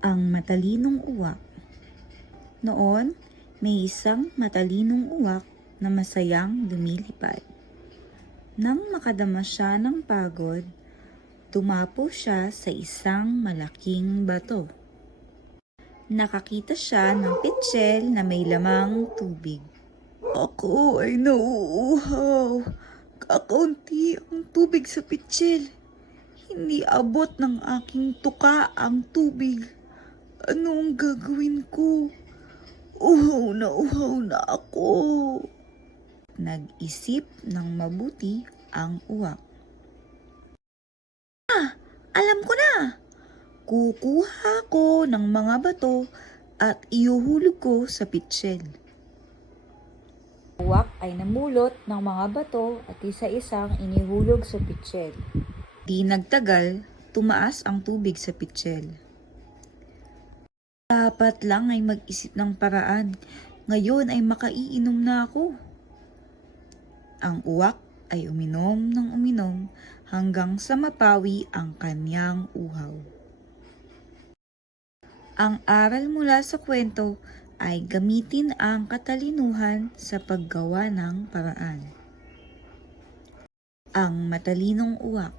Ang matalinong uwak. Noon, may isang matalinong uwak na masayang lumilipad. Nang makadama siya ng pagod, tumapo siya sa isang malaking bato. Nakakita siya ng pitsel na may lamang tubig. Ako ay nauuhaw. Kakaunti ang tubig sa pitsel. Hindi abot ng aking tuka ang tubig. Ano ang gagawin ko? Uhaw na ako. Nag-isip ng mabuti ang uwak. Alam ko na! Kukuha ko ng mga bato at ihuhulog ko sa pitsel. Uwak ay namulot ng mga bato at isa-isang inihulog sa pitsel. Di nagtagal, tumaas ang tubig sa pitsel. Dapat lang ay mag-isip ng paraan. Ngayon ay makaiinom na ako. Ang uwak ay uminom ng uminom hanggang sa mapawi ang kanyang uhaw. Ang aral mula sa kwento ay gamitin ang katalinuhan sa paggawa ng paraan. Ang matalinong uwak.